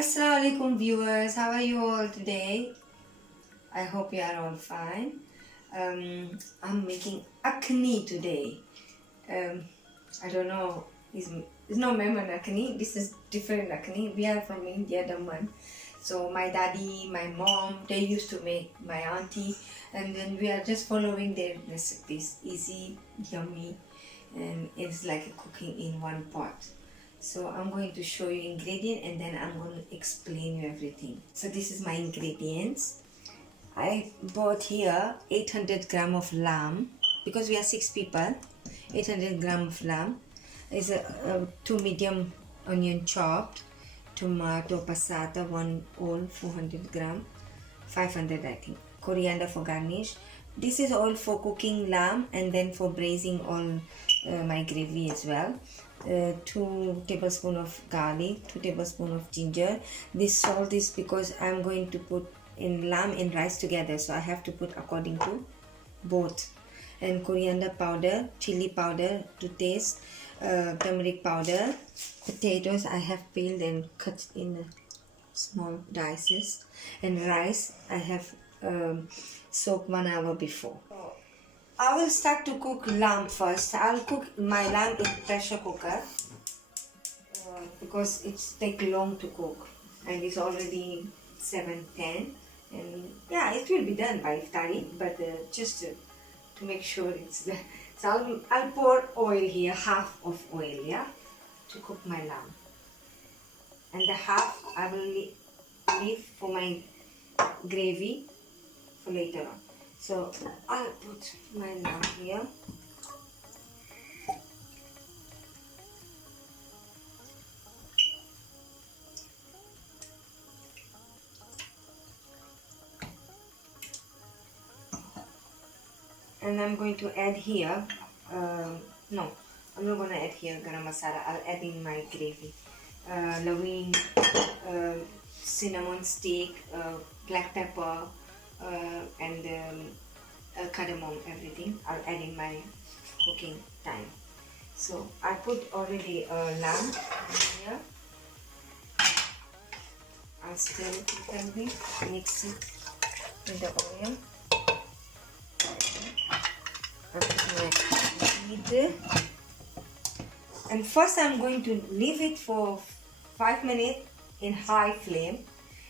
Assalamualaikum viewers, how are you all today? I hope you are all fine. I'm making akhni today. I don't know, it's not Memon akhni, this is different akhni. We are from India, Daman. So my daddy, my mom, they used to make, my auntie, and then we are just following their recipes. Easy, yummy, and it's like cooking in one pot. So I'm going to show you ingredient and then I'm going to explain you everything. So this is my ingredients. I bought here 800 gram of lamb because we are 6 people. 800 gram of lamb is a 2 medium onion chopped, tomato passata 1 whole 400 gram, 500 I think, coriander for garnish. This is all for cooking lamb and then for braising all my gravy as well. 2 tablespoons of garlic, 2 tablespoons of ginger. This salt is because I'm going to put in lamb and rice together, so I have to put according to both. And coriander powder, chilli powder to taste, turmeric powder. Potatoes I have peeled and cut in small dices, and rice I have soaked 1 hour before. I will start to cook lamb first. I'll cook my lamb in pressure cooker because it's take long to cook, and it's already 7:10, and yeah, it will be done by iftari, but just to make sure it's done. So I'll pour oil here, half of oil, yeah, to cook my lamb, and the half I will leave for my gravy for later on. So I'll put my lamb here. And I'm going to add here, no, I'm not going to add here garam masala. I'll add in my gravy. Laving, cinnamon stick, black pepper, and cardamom, everything I'll add in my cooking time. So I put already lamb here. I'll stir it carefully, mix it with the oil. I'll put my lid, and first I'm going to leave it for 5 minutes in high flame,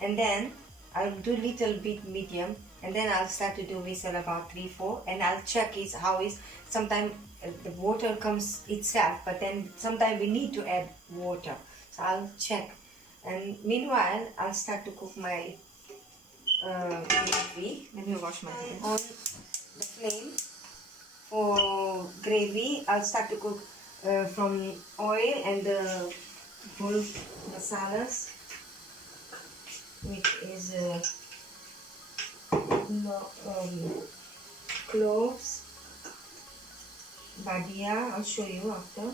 and then I'll do little bit medium, and then I'll start to do whistle about 3-4, and I'll check is how is. Sometimes the water comes itself, but then sometimes we need to add water, so I'll check. And meanwhile I'll start to cook my gravy. Let me wash my hands. On the flame for gravy, I'll start to cook from oil and the whole masalas, which is cloves, badia, I'll show you after,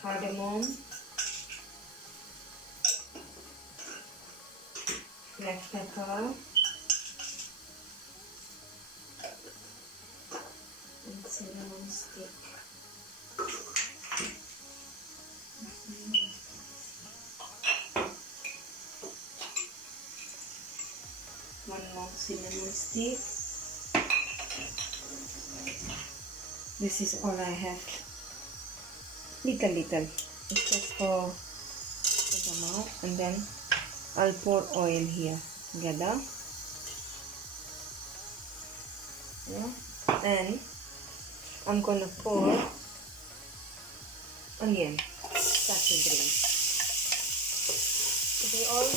cardamom, black pepper, and cinnamon stick. One more cinnamon stick. This is all I have. Little. It's just for the amount, and then I'll pour oil here together. Yeah, and I'm gonna pour onion. Start to graze. So they all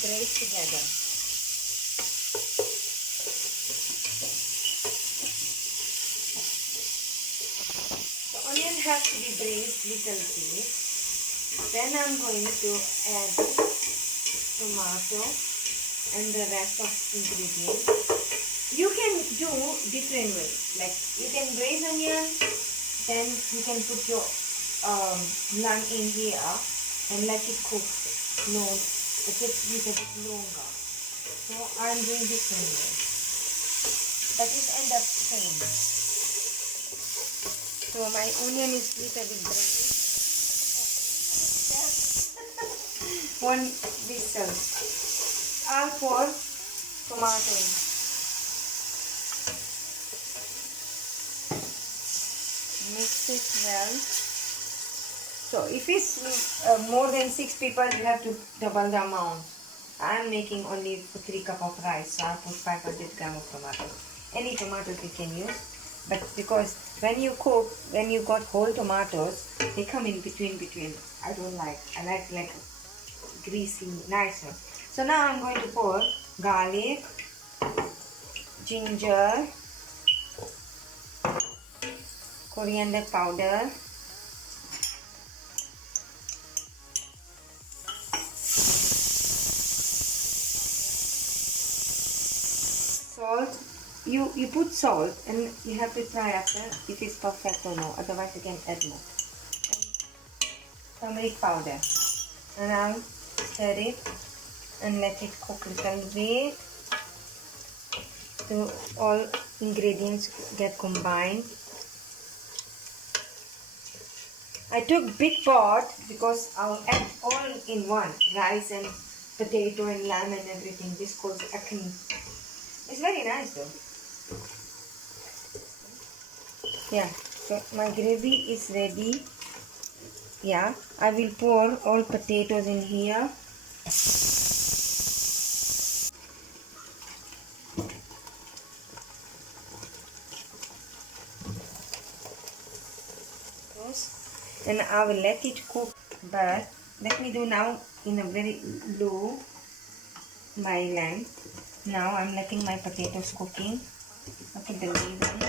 graze together. Onion has to be braised little bit. Then I'm going to add tomato and the rest of ingredients. You can do different ways. Like you can braise onion, then you can put your lamb in here and let it cook. No, it takes a little bit longer. So I'm doing different way. But it ends up same. So my onion is little bit braised, one whistle. I'll pour tomato in. Mix it well. So if it's more than 6 people, you have to double the amount. I'm making only 3 cups of rice, so I'll put 500 grams of tomatoes. Any tomatoes you can use, but because when you cook, when you got whole tomatoes, they come in between. I don't like. I like greasy, nice one. So now I'm going to pour garlic, ginger, coriander powder, salt. You put salt and you have to try after if it's perfect or no, otherwise you can add more. And turmeric powder, and I'll stir it and let it cook a little bit till all ingredients get combined. I took big pot because I'll add all in one, rice and potato and lamb and everything. This called akhni. It's very nice though. Yeah, so my gravy is ready. Yeah, I will pour all potatoes in here. And I will let it cook, but let me do now in a very low lamp. Now I'm letting my potatoes cooking. I put the lid on.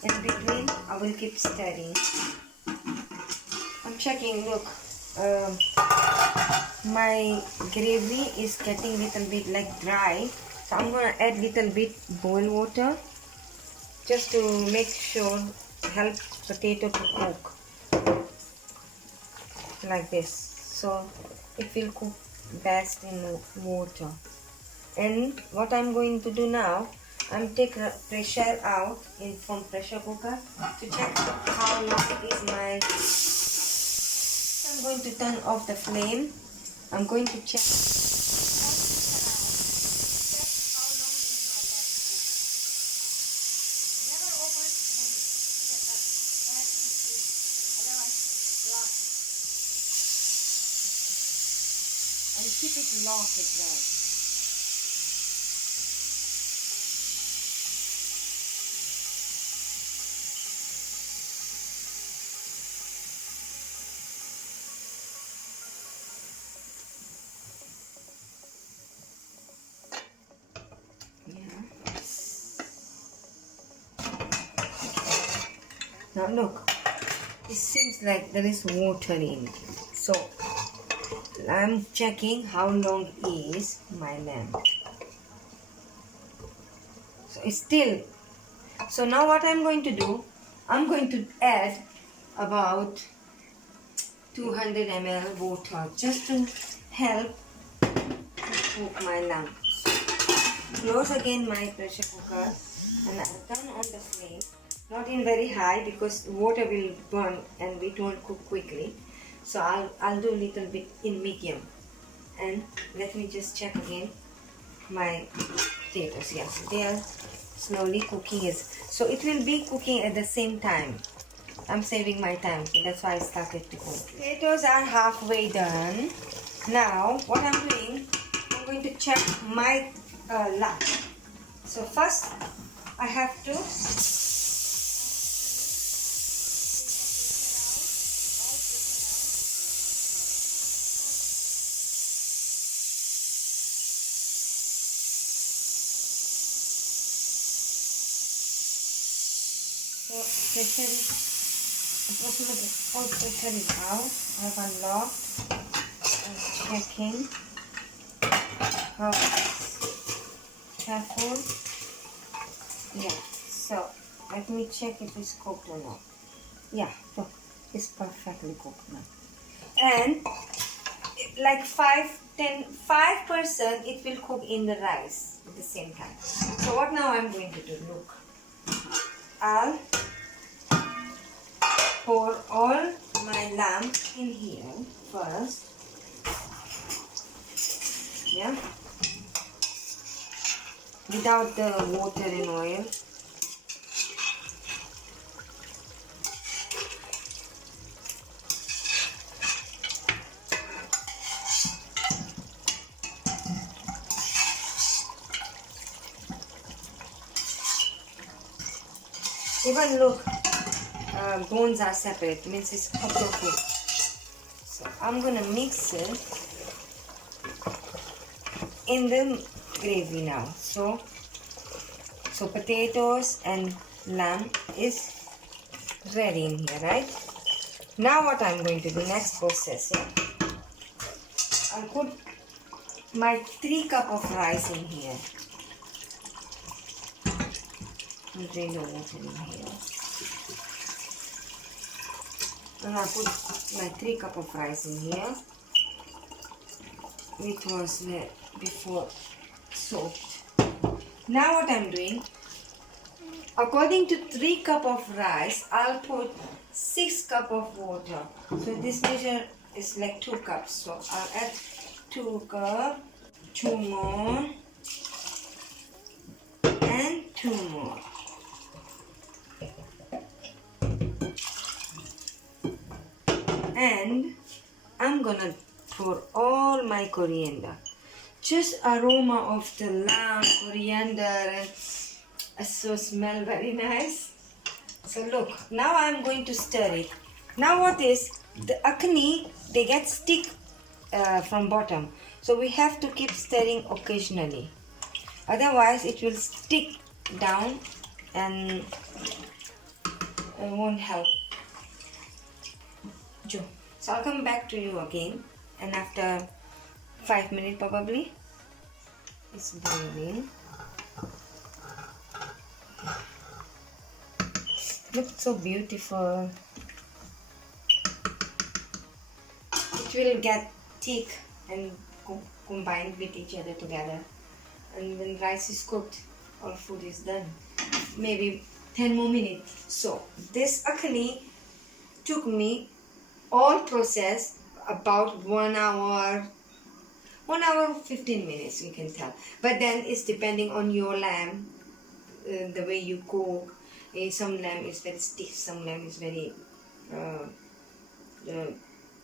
In between, I will keep stirring. I'm checking, look, my gravy is getting little bit like dry, so I'm gonna add little bit boil water just to make sure, help potato to cook like this, so it will cook best in water. And what I'm going to do now, I'm take pressure out from pressure cooker to check how long is my. I'm going to turn off the flame. I'm going to check. And keep it locked as well. Now look, it seems like there is water in it. So I'm checking how long is my lamb. So it's still. So now what I'm going to do, I'm going to add about 200 ml water just to help cook my lamb. Close again my pressure cooker and I'll turn on the flame. Not in very high because water will burn and it won't cook quickly. So I'll do a little bit in medium. And let me just check again my potatoes. Yes, they are slowly cooking. So it will be cooking at the same time. I'm saving my time, so that's why I started to cook. Potatoes are halfway done. Now what I'm doing, I'm going to check my lamb. So first I have to pressure is approximately all pressure is out. I have unlocked. I'm checking how careful. Yeah, so let me check if it's cooked or not. Yeah, look, it's perfectly cooked now. And like 5% it will cook in the rice at the same time. So what now I'm going to do, look. I'll pour all my lamb in here first. yeah, without the water and oil. Even look, bones are separate, means it's proper food. So I'm gonna mix it in the gravy now. So potatoes and lamb is ready in here, right? Now what I'm going to do, next process, yeah, I'll put my 3 cup of rice in here. I'll drain the water in here. And I'll put my 3 cup of rice in here, which was before soaked. Now what I'm doing, according to 3 cup of rice, I'll put 6 cup of water. So this measure is like 2 cups. So I'll add 2 cup, 2 more, and 2 more. And I'm gonna pour all my coriander. Just aroma of the lamb, coriander, and so smell very nice. So look, now I'm going to stir it. Now what is, the akhni, they get stick from bottom. So we have to keep stirring occasionally. Otherwise it will stick down and it won't help. So I'll come back to you again, and after 5 minutes probably. It's boiling. Looks so beautiful. It will get thick and combined with each other together. And when rice is cooked, all food is done. Maybe 10 more minutes. So this akhni took me all process about 1 hour, 1 hour 15 minutes, you can tell. But then it's depending on your lamb, the way you cook. Some lamb is very stiff, some lamb is very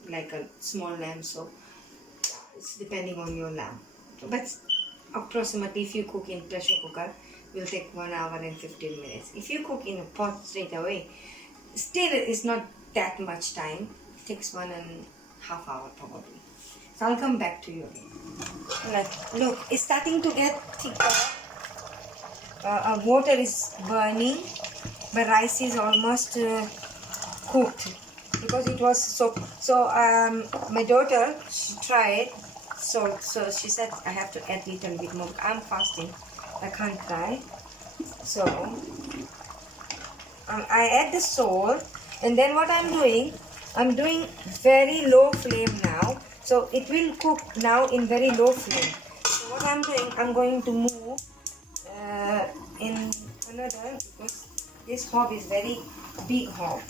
like a small lamb. So it's depending on your lamb. But approximately, if you cook in pressure cooker, it will take 1 hour and 15 minutes. If you cook in a pot straight away, still it's not that much time. It takes 1.5 hours probably. So I'll come back to you again. Like, look, it's starting to get thicker. Water is burning, but rice is almost cooked because it was soaked. So my daughter, she tried. So she said I have to add a little bit more. I'm fasting, I can't try. So I add the salt, and then what I'm doing very low flame now. So it will cook now in very low flame. So what I'm doing, I'm going to move in another, because this hob is very big hob.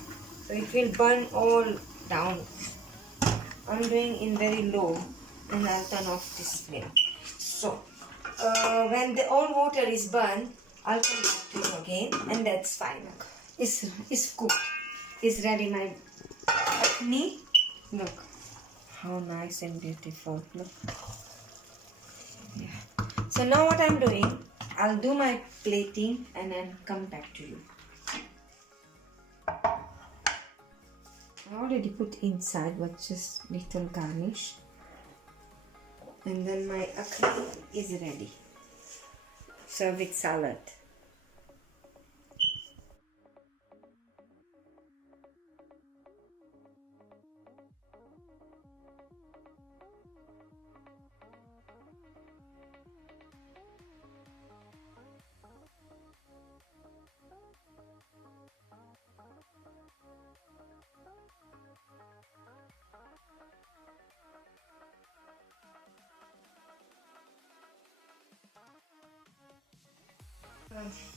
So it will burn all down. I'm doing in very low, and I'll turn off this flame. So when the all water is burned, I'll come back to you again, and that's fine. It's cooked. It's ready, my akhni. Look how nice and beautiful. Look. Yeah. So now what I'm doing, I'll do my plating and then come back to you. I already put inside, but just little garnish. And then my akhni is ready. Serve with salad.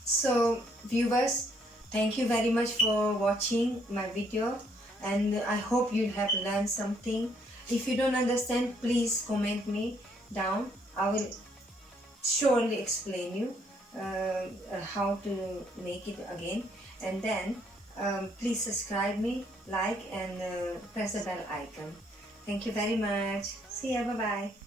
So viewers, thank you very much for watching my video, and I hope you have learned something. If you don't understand, please comment me down. I will surely explain you how to make it again. And then please subscribe me, like, and press the bell icon. Thank you very much. See ya. Bye bye.